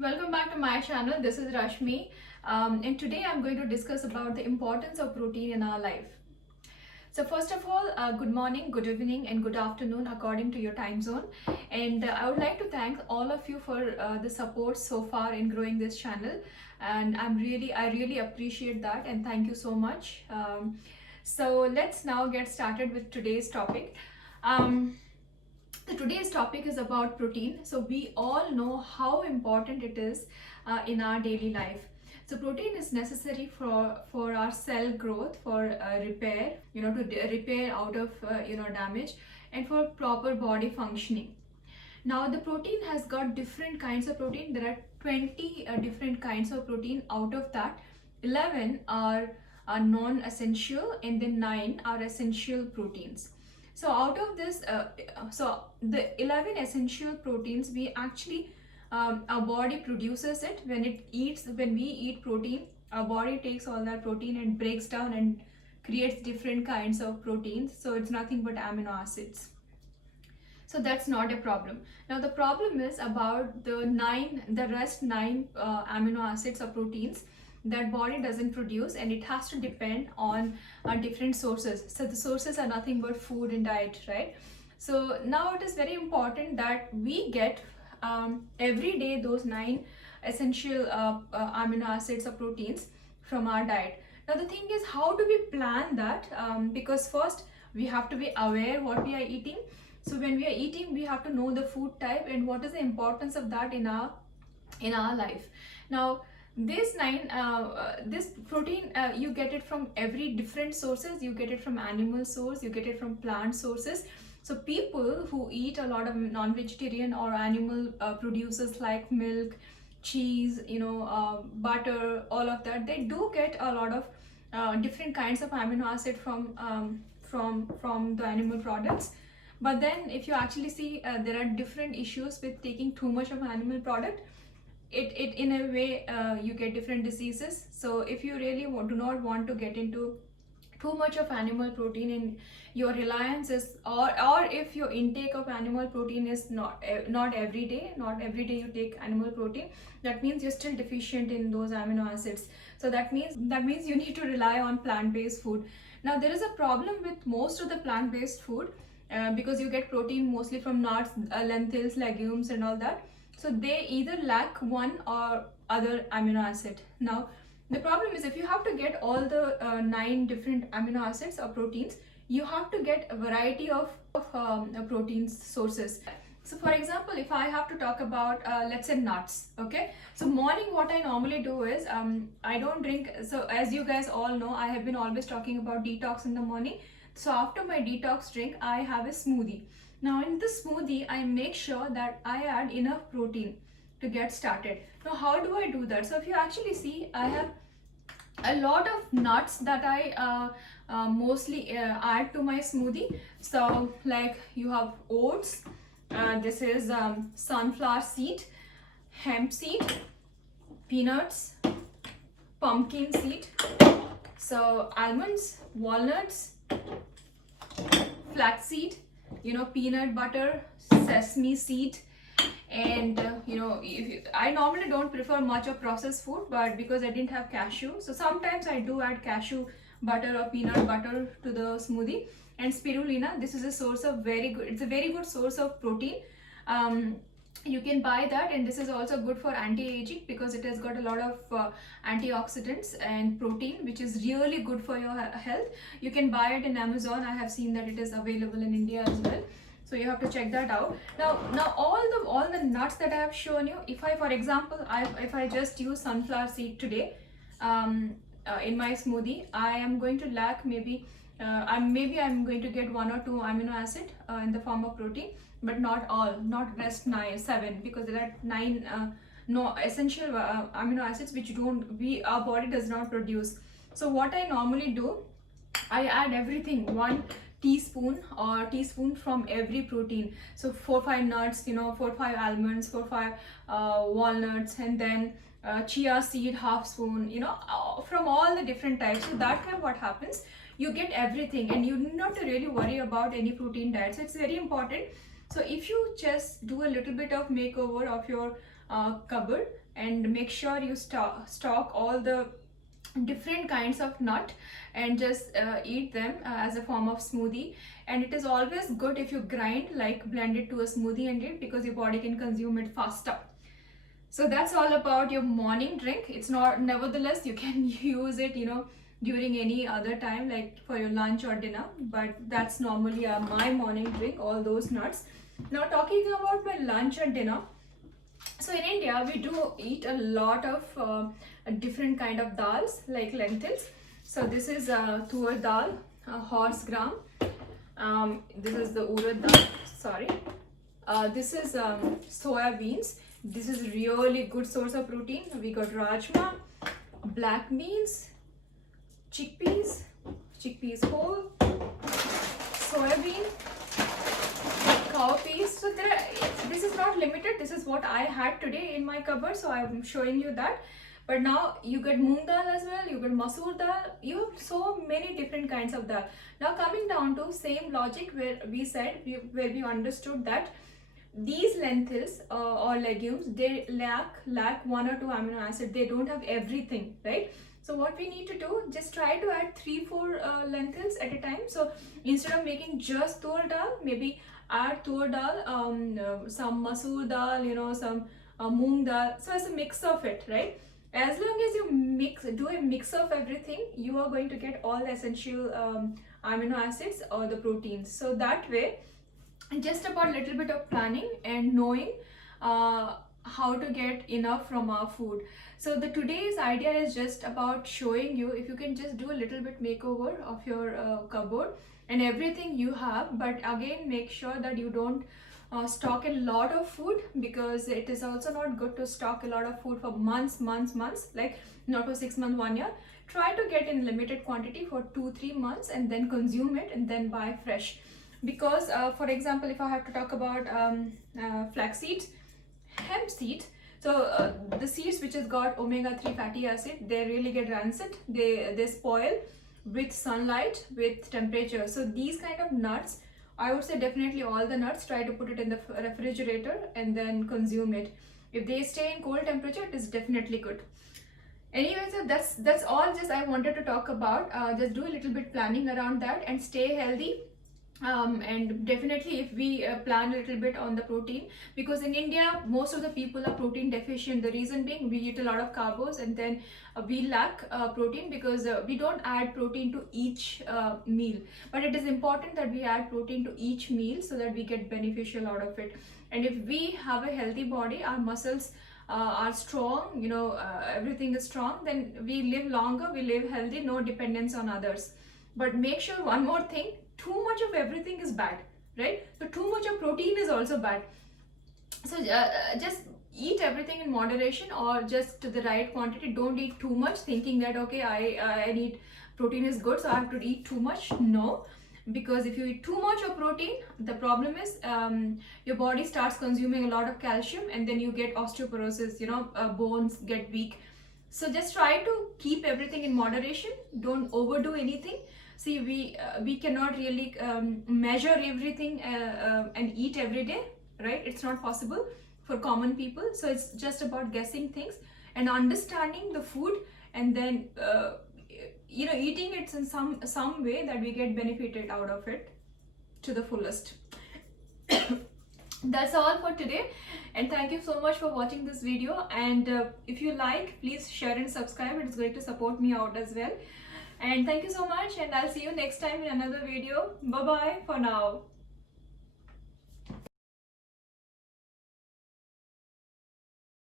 Welcome back to my channel. This is Rashmi, and today I'm going to discuss about the importance of protein in our life. So first of all, good morning, good evening, and good afternoon according to your time zone. And I would like to thank all of you for the support so far in growing this channel. And I really appreciate that, and thank you so much. So let's now get started with today's topic. Um, so today's topic is about protein. So we all know how important it is in our daily life. So protein is necessary for our cell growth, for repair, to repair out of damage, and for proper body functioning. Now the protein has got different kinds of protein. There are 20 different kinds of protein. Out of that, 11 are non-essential, and then 9 are essential proteins. So out of this, so the 11 essential proteins, we actually our body produces it when we eat protein. Our body takes all that protein and breaks down and creates different kinds of proteins. So it's nothing but amino acids. So that's not a problem. Now the problem is about the rest nine amino acids or proteins that body doesn't produce, and it has to depend on different sources. So the sources are nothing but food and diet, right? So now it is very important that we get every day those nine essential amino acids or proteins from our diet. Now the thing is, how do we plan that? Because first we have to be aware what we are eating. So when we are eating, we have to know the food type and what is the importance of that in our life. Now this protein, you get it from every different sources. You get it from animal source, you get it from plant sources. So people who eat a lot of non-vegetarian or animal producers like milk, cheese, butter, all of that, they do get a lot of different kinds of amino acid from the animal products. But then if you actually see, there are different issues with taking too much of animal product. It in a way, you get different diseases. So if you really do not want to get into too much of animal protein in your reliance is, or if your intake of animal protein is not every day you take animal protein, that means you're still deficient in those amino acids. So that means you need to rely on plant-based food. Now there is a problem with most of the plant-based food, because you get protein mostly from nuts, lentils, legumes, and all that. So they either lack one or other amino acid. Now the problem is, if you have to get all the nine different amino acids or proteins, you have to get a variety of protein sources. So for example, if I have to talk about let's say nuts, okay? So morning, what I normally do is, I don't drink. So as you guys all know, I have been always talking about detox in the morning. So after my detox drink, I have a smoothie. Now in the smoothie, I make sure that I add enough protein to get started. Now how do I do that? So if you actually see, I have a lot of nuts that I mostly add to my smoothie. So like you have oats, this is sunflower seed, hemp seed, peanuts, pumpkin seed, so almonds, walnuts, flaxseed, peanut butter, sesame seed, and I normally don't prefer much of processed food, but because I didn't have cashew, so sometimes I do add cashew butter or peanut butter to the smoothie. And spirulina, this is a source of it's a very good source of protein. You can buy that, and this is also good for anti-aging because it has got a lot of antioxidants and protein, which is really good for your health. You can buy it in Amazon. I have seen that it is available in India as well, so you have to check that out. Now all the nuts that I have shown you, if I, for example, if I just use sunflower seed today in my smoothie, I am going to lack maybe I'm going to get 1 or 2 amino acid in the form of protein, but not all, not rest 7, because there are 9 no essential amino acids which our body does not produce. So what I normally do, I add everything, 1 teaspoon or teaspoon from every protein. So 4-5 nuts, 4-5 almonds, 4-5 walnuts, and then chia seed, half spoon, from all the different types. So that time what happens, you get everything, and you need not to really worry about any protein diet. So it's very important. So if you just do a little bit of makeover of your cupboard, and make sure you stock all the different kinds of nut and just eat them as a form of smoothie. And it is always good if you grind, like blend it to a smoothie and eat, because your body can consume it faster. So that's all about your morning drink. It's not, nevertheless, you can use it, you know, during any other time, like for your lunch or dinner, but that's normally my morning drink, all those nuts. Now talking about my lunch and dinner, so in India we do eat a lot of different kind of dals, like lentils. So this is tur dal, horse gram, this is the urad dal, sorry, this is soya beans. This is really good source of protein. We got rajma, black beans, chickpeas whole, soybean, cowpeas. So this is not limited. This is what I had today in my cupboard, so I'm showing you that. But now you get moong dal as well, you get masoor dal, you have so many different kinds of dal. Now coming down to same logic where we said, where we understood that these lentils or legumes, they lack 1 or 2 amino acids. They don't have everything, right? So what we need to do, just try to add 3-4 lentils at a time. So instead of making just tur dal, maybe add tur dal, some masoor dal, you know, some moong dal. So it's a mix of it, right? As long as you do a mix of everything, you are going to get all the essential amino acids or the proteins. So that way, just about a little bit of planning and knowing how to get enough from our food. So the today's idea is just about showing you, if you can just do a little bit makeover of your cupboard and everything you have, but again make sure that you don't stock a lot of food, because it is also not good to stock a lot of food for months, like not for 6 months, 1 year. Try to get in limited quantity for 2-3 months and then consume it and then buy fresh. Because for example, if I have to talk about flax seeds, hemp seeds, so the seeds which has got omega-3 fatty acid, they really get rancid, they spoil with sunlight, with temperature. So these kind of nuts, I would say definitely all the nuts, try to put it in the refrigerator and then consume it. If they stay in cold temperature, it is definitely good. Anyway, so that's all just I wanted to talk about. Just do a little bit planning around that and stay healthy. And definitely if we plan a little bit on the protein, because in India most of the people are protein deficient. The reason being, we eat a lot of carbs and then we lack protein, because we don't add protein to each meal. But it is important that we add protein to each meal so that we get beneficial out of it. And if we have a healthy body, our muscles are strong, you know, everything is strong, then we live longer, we live healthy, no dependence on others. But make sure one more thing, too much of everything is bad, right? So too much of protein is also bad. So just eat everything in moderation, or just to the right quantity. Don't eat too much thinking that okay, I need protein is good, so I have to eat too much. No, because if you eat too much of protein, the problem is your body starts consuming a lot of calcium and then you get osteoporosis, you know, bones get weak. So just try to keep everything in moderation, don't overdo anything. See, we cannot really measure everything and eat every day, right? It's not possible for common people. So it's just about guessing things and understanding the food, and then you know, eating it in some way that we get benefited out of it to the fullest. That's all for today, and thank you so much for watching this video. And if you like, please share and subscribe. It's going to support me out as well. And thank you so much, and I'll see you next time in another video. Bye bye for now.